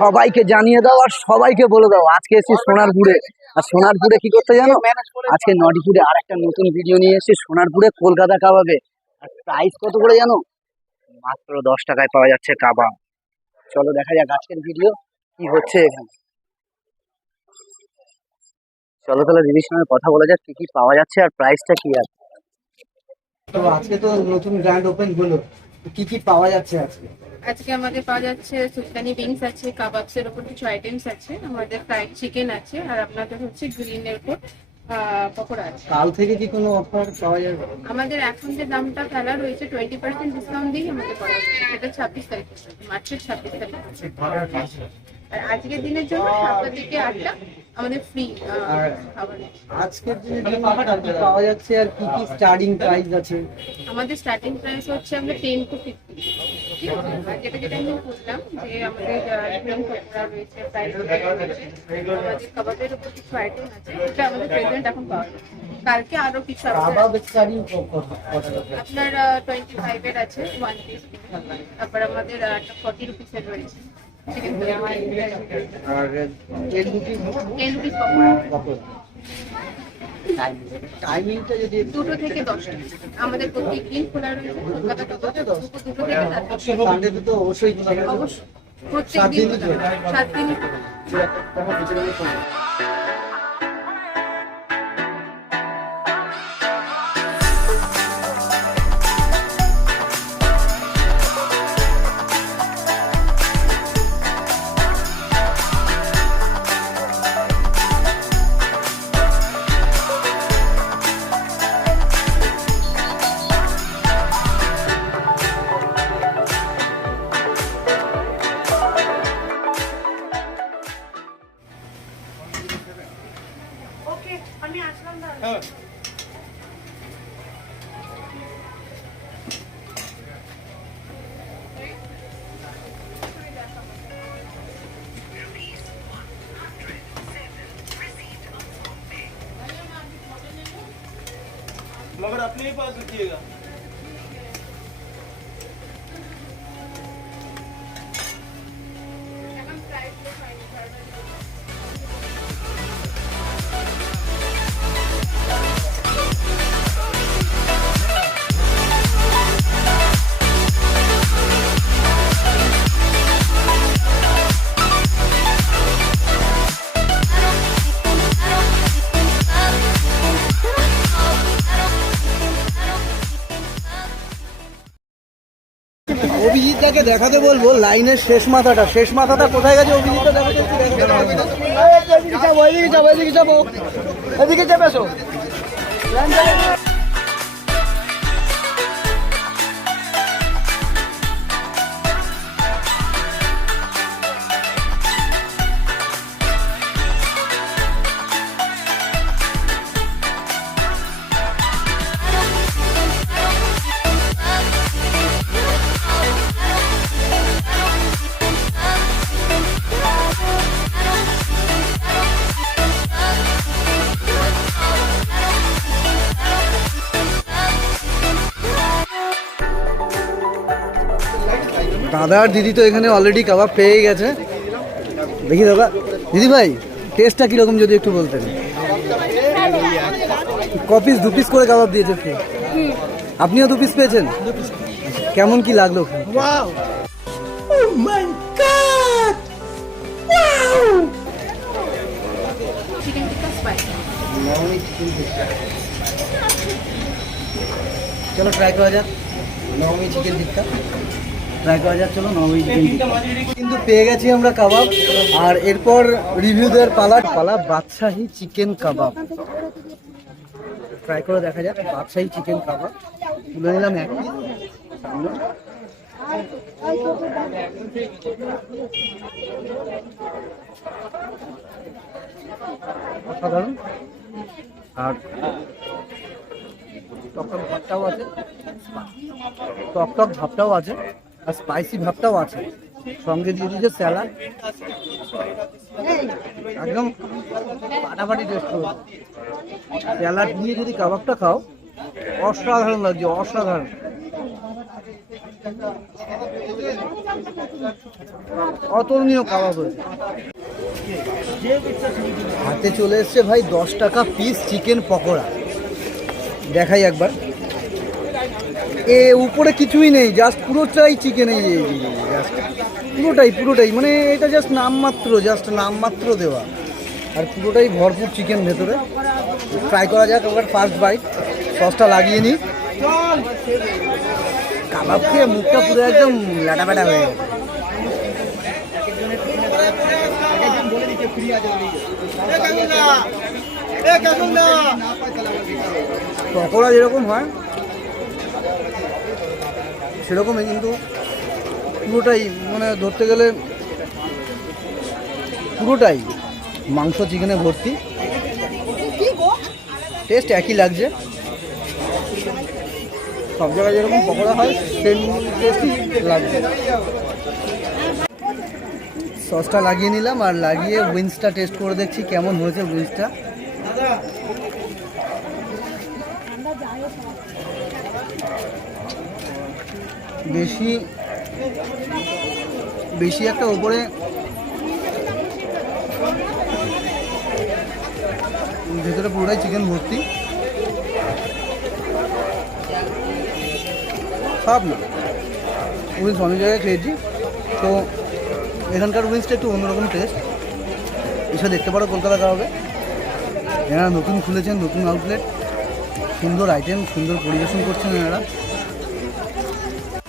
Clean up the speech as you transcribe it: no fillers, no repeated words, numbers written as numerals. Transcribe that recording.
সবাইকে জানিয়ে দাও আর সবাইকে বলে দাও আজকে এসেছি সোনারপুরে। আর সোনারপুরে কি করতে জানো, আজকে নডিপুরে আর একটা নতুন ভিডিও নিয়ে এসেছি সোনারপুরে কলকাতা কাবাবে। আর প্রাইস কত করে জানো, মাত্র 10 টাকায় পাওয়া যাচ্ছে কাবাব। চলো দেখা যাক আজকের ভিডিও কি হচ্ছে এখানে। চলো তাহলে দিদির সঙ্গে কথা বলা যাক কি কি পাওয়া যাচ্ছে আর প্রাইসটা কি আছে। তো আজকে তো নতুন গ্র্যান্ড ওপেন হলো, কি কি পাওয়া যাচ্ছে আজকে? আজকে আমাদের পাওয়া যাচ্ছে সুলতানি উইংস আছে, কাবাবসের উপর কিছু আইটেমস আছে, আমাদের ফ্রাইড চিকেন আছে, আর আপনাদের হচ্ছে গ্রিনের উপর পকোড়া আছে। কাল থেকে কি কোনো অফার পাওয়া যাবে? আমাদের এখন যে দামটা ফেলা রয়েছে 20% ডিসকাউন্ট দিয়ে আমাদের করা হচ্ছে, সেটা 26 তারিখ, মার্চের 26 তারিখ। আর আজকের দিনের জন্য 7টা থেকে 8টা আমাদের ফ্রি খাবার। আজকের দিনে পাওয়া যাচ্ছে আর কি কি স্টার্টিং প্রাইস আছে? আমাদের স্টার্টিং প্রাইস হচ্ছে আমরা 10 to 50, ঠিক আছে? আর যেটা আমি বললাম যে আমাদের গ্রিন পকোড়া রয়েছে, ফ্রাইড চিকেন রয়েছে, আমাদের কাবাবের উপর কিছু আইটেম আছে, এটা আমাদের প্রেজেন্ট এখন পাওয়া যায়। কালকে আরো কিছু কাবাব স্টার্টিং আপনার 25 এর আছে 1 পিস, তারপর আমাদের 40 রুপিসের রয়েছে চিকেন আর 10 রুপিস পকোড়া। টাইমিংটা যদি 2টো থেকে 10টা আমাদের প্রত্যেকদিন খোলা রয়েছে, কলকাতা কাবাব 2টো থেকে 10টা। সানডে তো অবশ্যই অবশ্যই প্রত্যেকদিন 7 দিনই मगर अपने ही पास रखिएगा। অভিজিৎটাকে দেখাতে বলবো লাইনের শেষ মাথাটা কোথায় গেছে? অভিজিৎটা দেখাতে এদিকে যাবো এদিকে যাবে। দাদা আর দিদি তো এখানে অলরেডি কাবাব পেয়ে গেছে। দেখি দাদা, দিদি ভাই টেস্টটা কিরকম যদি একটু বলতেন। কপিস 2 পিস করে কাবাব দিয়েছে, আপনিও 2 পিস পেয়েছেন? কেমন কি লাগলো? চিকেন টিক্কা স্পাইসি। চলো ট্রাই করা যাক নবমী চিকেন টিক্কা। চলো নবমী চিকেন টিক্কা কিন্তু পেয়ে গেছি আমরা কাবাব। আর এরপর রিভিউ দেওয়ার পালা বাদশাহী চিকেন কাবাব। ট্রাই করে দেখা যাক বাদশাহী চিকেন কাবাব। তুলে নিলাম এক পিস। অসাধারণ। আর টকটক ভাবটাও আছে আর স্পাইসি ভাবটাও আছে। সঙ্গে দিয়ে দিয়েছে স্যালাড, একদম ফাটাফাটি টেস্ট করবে। স্যালাড দিয়ে যদি কাবাবটা খাও অসাধারণ লাগছে, অসাধারণ। অতুলনীয় কাবাব হয়েছে। হাতে চলে এসছে ভাই 10 টাকা পিস চিকেন পকোড়া। দেখাই একবার, উপরে কিছুই নেই, জাস্ট পুরোটাই চিকেন। এই জাস্ট পুরোটাই মানে এটা জাস্ট নামমাত্র দেওয়া, আর পুরোটাই ভরপুর চিকেন ভেতরে। ট্রাই করা যাক একবার, ফার্স্ট বাইট। সসটা লাগিয়ে নিই। কাবাব খেয়ে মুখটা পুরো একদম লাটাপাটা হয়ে গেছে। পকোড়া যেরকম হয় সেরকমই, কিন্তু পুরোটাই মানে ধরতে গেলে পুরোটাই মাংস চিকেনে ভর্তি। টেস্ট একই লাগছে, সব জায়গায় যেরকম পকোড়া হয় সেম টেস্টই লাগছে। সসটা লাগিয়ে নিলাম, আর লাগিয়ে উইংসটা টেস্ট করে দেখছি কেমন হয়েছে উইংসটা। বেশি একটা উপরে ভেতরে পুরোটাই চিকেন ভর্তি, খারাপ না। উইংস অনেক জায়গায় খেয়েছি, তো এখানকার উইংসটা একটু অন্যরকম টেস্ট। এসে দেখতে পারো কলকাতা কাবাবে। এনারা নতুন খুলেছেন, নতুন আউটলেট, সুন্দর আইটেম, সুন্দর পরিবেশন করছেন এনারা।